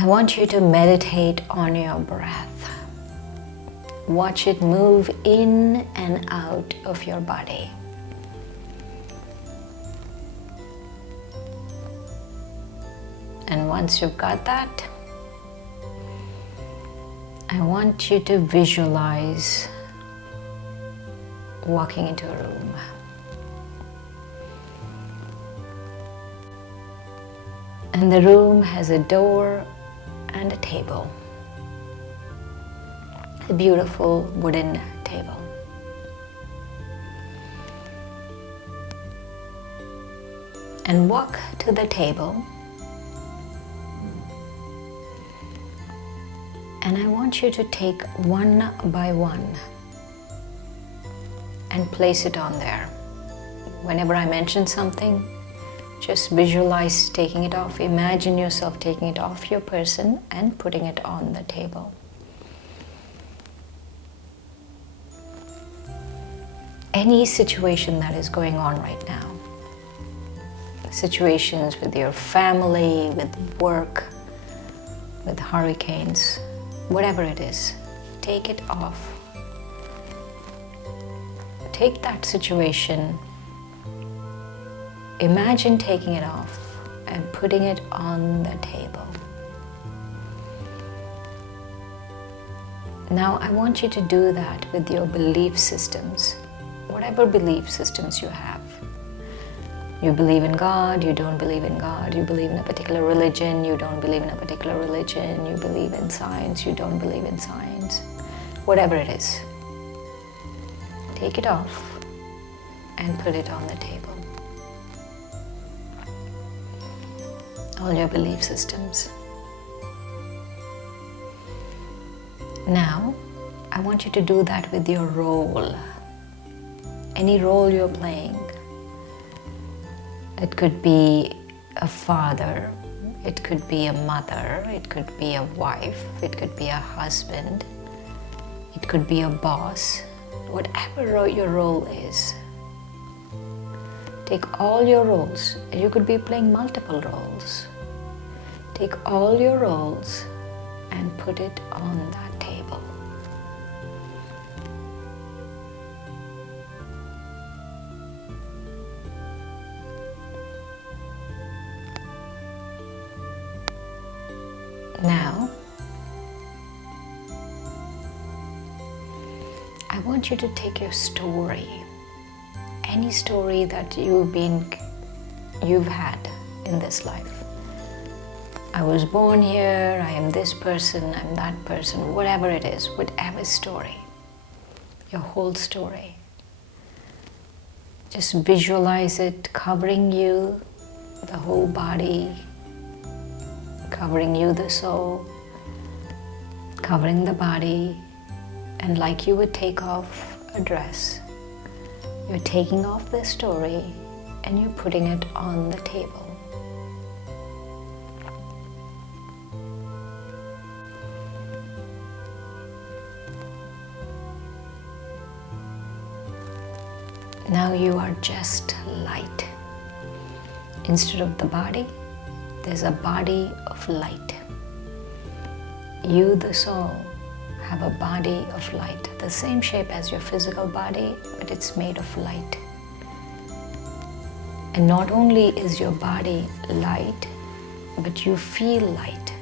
I want you to meditate on your breath. Watch it move in and out of your body. And once you've got that, I want you to visualize walking into a room. And the room has a door and a table. A beautiful wooden table. And walk to the table. And I want you to take one by one and place it on there. Whenever I mention something, just visualize taking it off. Imagine yourself taking it off your person and putting it on the table. Any situation that is going on right now, situations with your family, with work, with hurricanes, whatever it is, take it off. Take that situation, imagine taking it off and putting it on the table. Now I want you to do that with your belief systems, whatever belief systems you have. You believe in God, you don't believe in God, you believe in a particular religion, you don't believe in a particular religion, you believe in science, you don't believe in science, whatever it is. Take it off and put it on the table. All your belief systems. Now, I want you to do that with your role. Any role you're playing. It could be a father, it could be a mother, it could be a wife, it could be a husband, it could be a boss. Whatever your role is, take all your roles. You could be playing multiple roles. Take all your roles and put it on that table. Now, I want you to take your story, any story that you've had in this life. I was born here, I am this person, I'm that person, whatever it is, whatever story, your whole story. Just visualize it covering you, the whole body, covering you, the soul, covering the body, and like you would take off a dress, you're taking off the story and you're putting it on the table. Now you are just light. Instead of the body, there's a body of light. You, the soul, have a body of light, the same shape as your physical body, but it's made of light. And not only is your body light, but you feel light.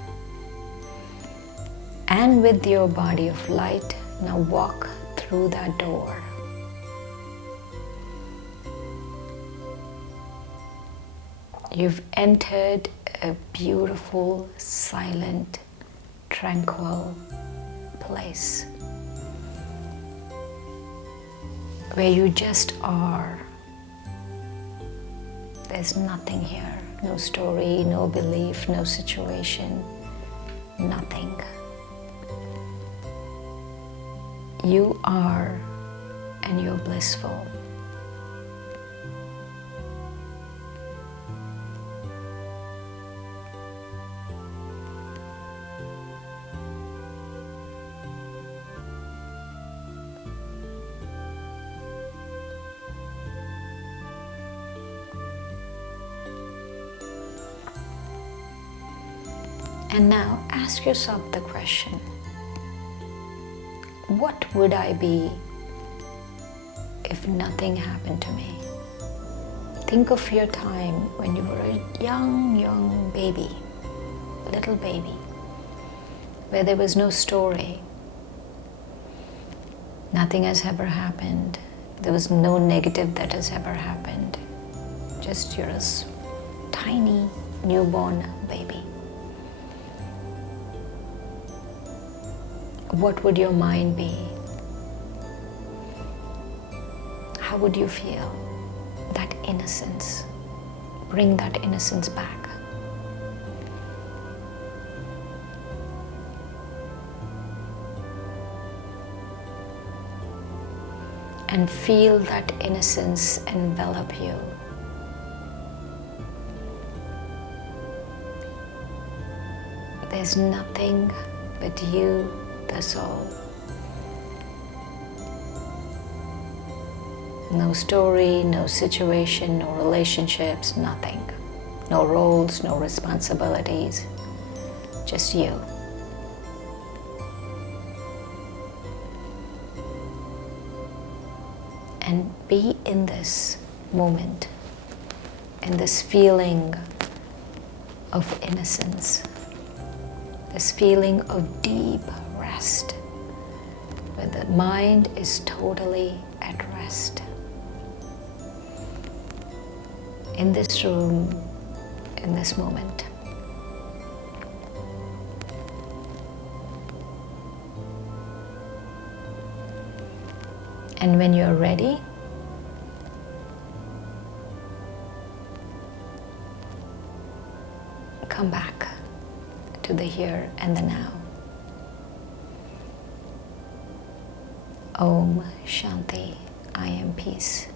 And with your body of light, now walk through that door. You've entered a beautiful, silent, tranquil place where you just are. There's nothing here, no story, no belief, no situation, nothing. You are, and you're blissful. And now ask yourself the question, what would I be if nothing happened to me? Think of your time when you were a young baby, little baby, where there was no story. Nothing has ever happened. There was no negative that has ever happened. Just you're a tiny newborn baby. What would your mind be? How would you feel? That innocence. Bring that innocence back. And feel that innocence envelop you. There's nothing but you, the soul. No story, no situation, no relationships, nothing. No roles, no responsibilities, just you. And be in this moment, in this feeling of innocence, this feeling of deep rest, where the mind is totally at rest. In this room, in this moment. And when you're ready, come back to the here and the now. Om Shanti, I am peace.